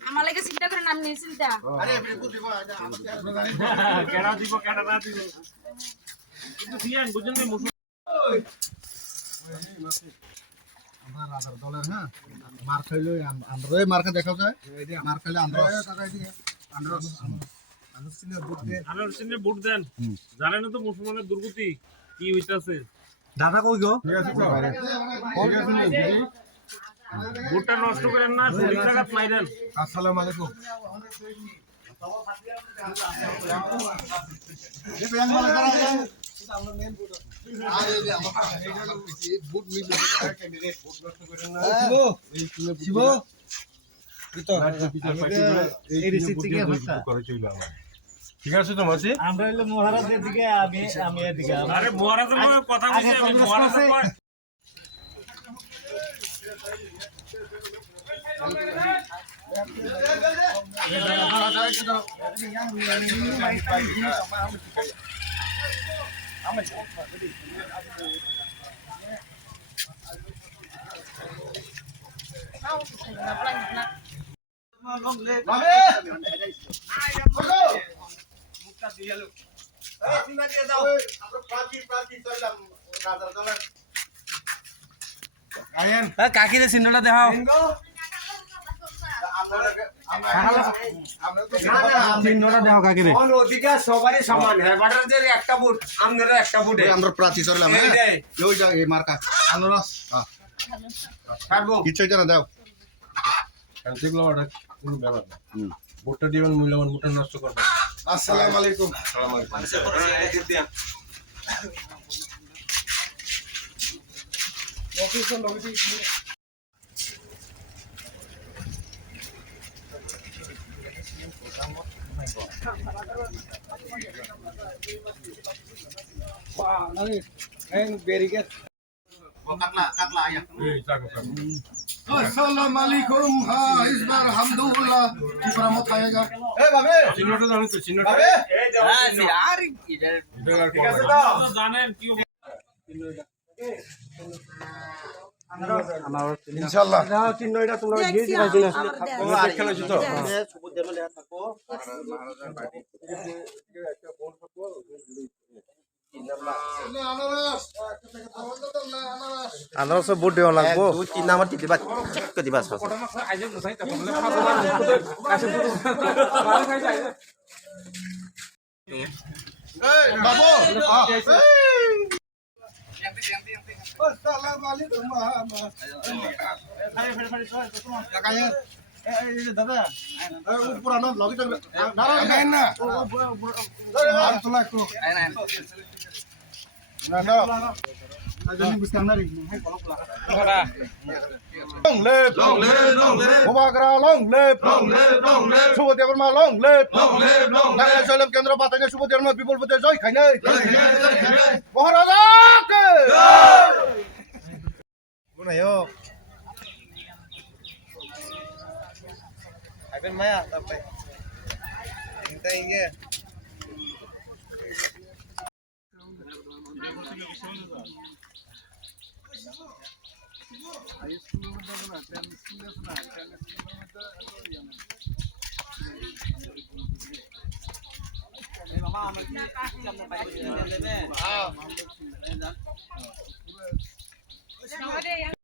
আমার লাগে চিন্তা করে নাম নিয়ে চিন্তা আরে বিলকুল দিব কেডা দিব কেডা না দিব কিন্তু দিয়ান বুঝেন নি মুসু আমরা রাজার দলের হ্যাঁ মার খাইলে আমরাই মার খা দেখা যায় মার খাইলে আমরা আনার সিনে ভোট দেন জানেন তো মুসলমানের দুর্গতি কি হইতাছে দাদা কই গো ভোটটা নষ্ট করেন না সঠিক জায়গায় মাইরেন আসসালামু আলাইকুম ঠিক আছে তো মাসি আমরা হইলো মহারাজের দিকে আমি এদিকে আরে মহারাজের লগে কথা কইছি আমি মহারাজের কয় কাকিরে চিহ্নটা দেখাও চিহ্নটা দেখাও কাকিরে অধিকার সবারই সমান হ্যাঁ বাটারদের একটা ভোট আপনারা একটা ভোটে আমরা প্রার্থী চললাম হ্যাঁ ওই যা এই মার্কা আনোরাস পারবো কিছু এটা না দাও শান্তিগুলো অর্ডার কোনো ব্যাপার না ভোটটা দিবেন মূল্যবান ভোটটা নষ্ট করবেন আসসালামু আলাইকুম আসসালামু আলাইকুম अस्सलाम वालेकुम हाँ इस बार हमदुल्लाह की बरामद आएगा ए बाबे চিহ্নটা জানেন তো চিহ্নটা ঠিক আছে তো জানেন কি इंशाल्लाह চিহ্ন এটা তোমরা দিয়ে দিবা কিনা আর খেলাইছো তো আনারস ভোট দেওয়া লাগবো দুই তিন নাম্বার দিবা দিবা बाबू अस्सलाम वालेकुम दादा पुरानो लगी तो ना আর তোলা একটু না না আজনি বুঝতাম না রে লং লেপ ওবাগরা লং লেপ শুভদেবর মা লং লেপ নাইলা চলম কেন্দ্র পাতানে শুভদেবর মা বিপুল পদে জয় খাই নাই মহারাজা কে গুনায়ো আগে মায়া তাপে इंगे